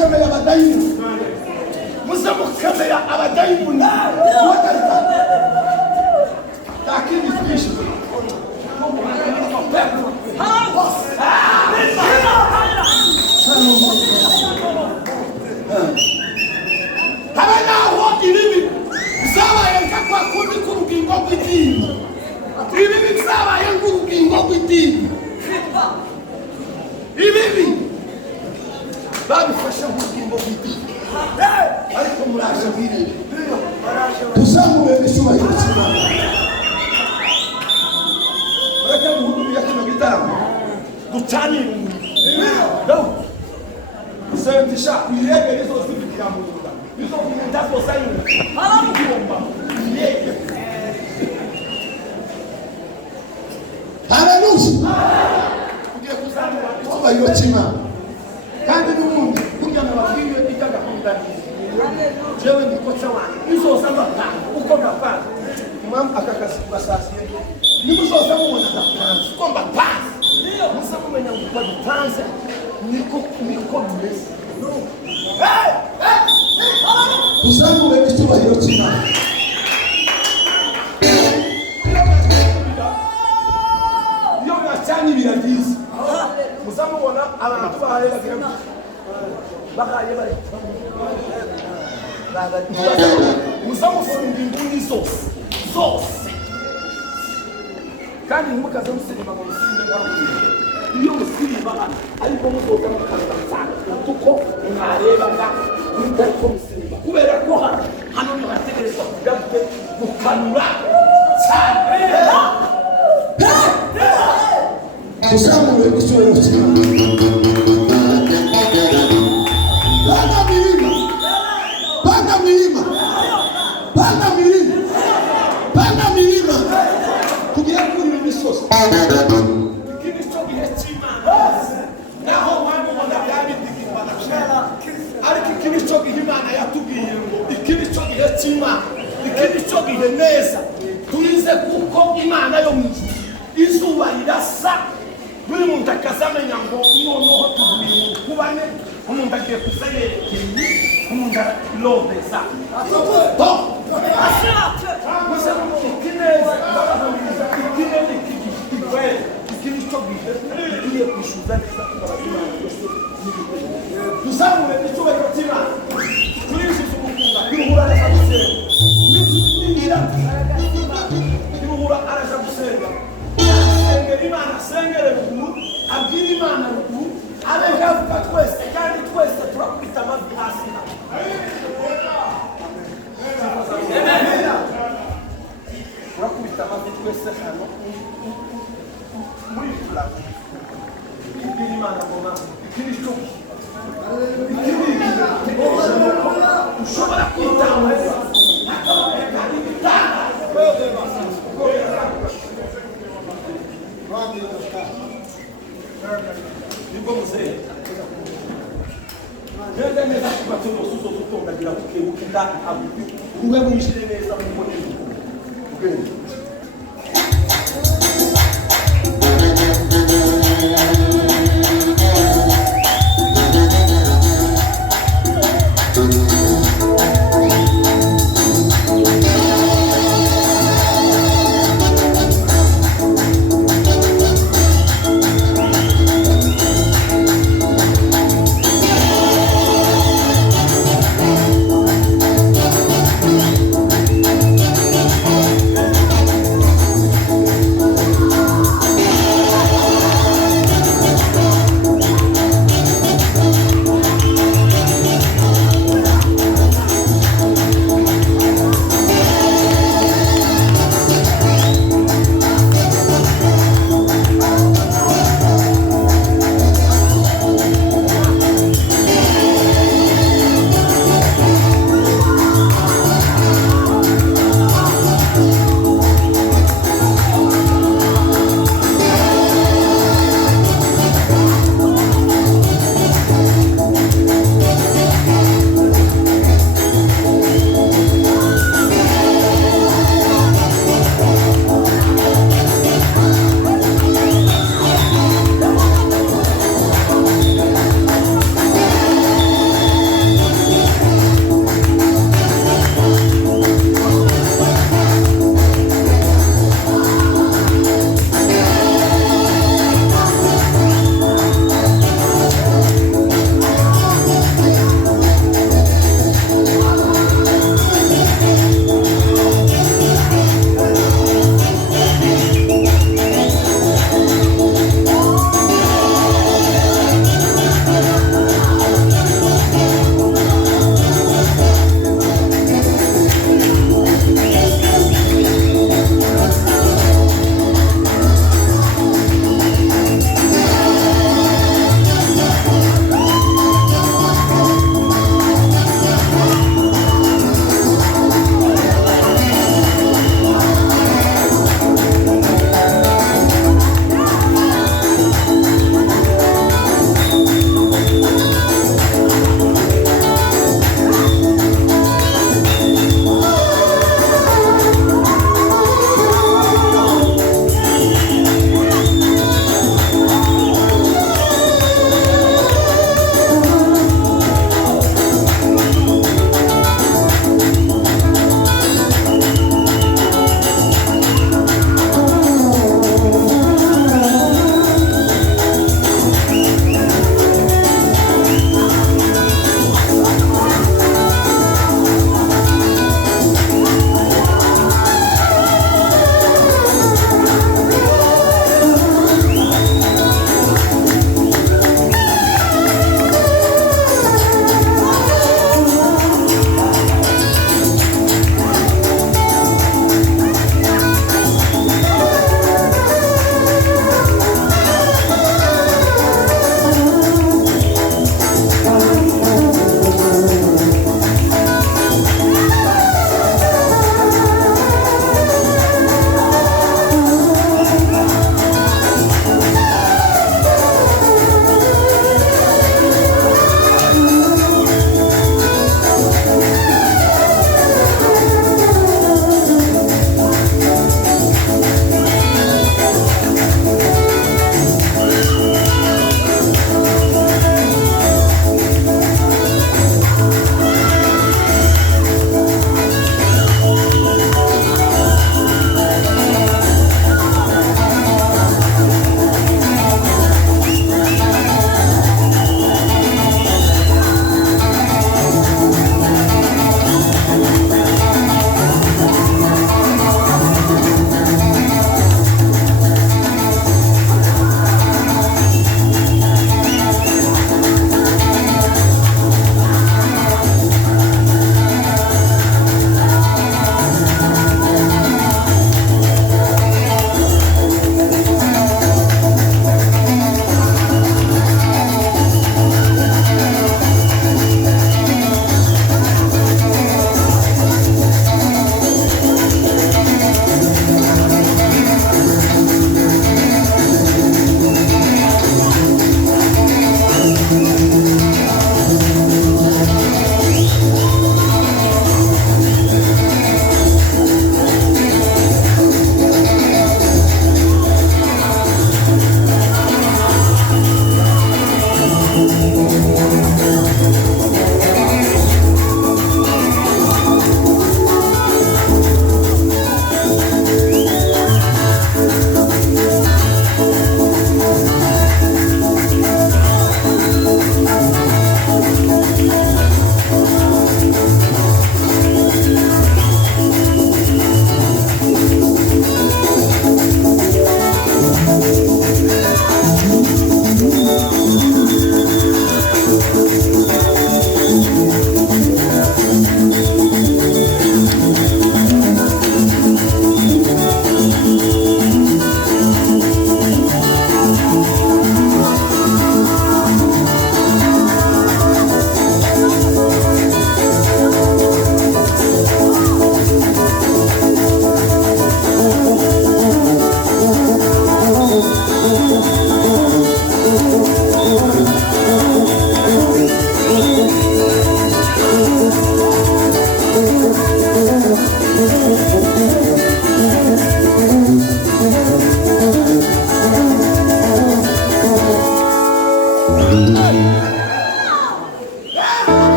mukemera abadayimoni muze mukemera abadayimoni takindi twishi habanaho ibibi bizabaye kwa kundi k'urugingo rw'idini ibibi bizabaye nk'urugingo rw'idini ibibi babifashe nk'urugingo rw'idini ariko muraje mwirebe tuzamure icyubahiro cy'Imana mureke muhugurire kino gitaramo ducanire umuriro sendisha irege nizo zifikira mu Rwanda nizo kugenda kosa yinga haramukomba irege haleluya ugiye kuzamura icyubahiro cy'Imana kandi n'ubundi burya nababwiye ijyaga kumudaniza jewe ndikoca wanjye izosanga uko ndapanga mama akakasi basasiye nimuzoza mubona ndapanze uko mbapanze musa mumenya ngo badupanze niko bimeze tuzamure icyubahiro cy'Imana iyo mwacanye biragize muzamubona abantu bahaye bagira bakaye bari muzamufunga inguni zose kandi ntimukaze musiriba ngo musiribe ngaho iyo musiriba ariko muzoza mukaza cyane kuko mwarebaga mutariko musiriba kubera ko hano nibategerezwa kugabwe gukanura cyane tuzamure icyubahiro cy'Imana Panda milima kugira kuri imisozi ikindi cyo gihe cy'Imana naho wamubona byari bigimana cyane ariko ikindi cyo gihe Imana yatubwiye ngo ikindi cyo gihe cy'Imana ikindi cyo gihe neza turize kuko Imana yo mu izuba rirasa buri muntu akazamenya ngo noneho tuvuye kubane umuntu agiye kuzayerekeye umuntu lobeza tuzamure icyubahiro cy'Imana turishize umukunga iruhura araza gusenga iruhura araza gusenga asengera Imana asengere ruguru abwira Imana ruguru abe havuga twese kandi twese turakubita amavi hasi turakubita amavi twese hano muri furaga ibwira Imana ngoma ikiri cyo ushobora kwitanga nibwo muzee nenda neza kubatunga suzo tutondagira kukebuka ndani abuye uwe mwishire neza mu mbonero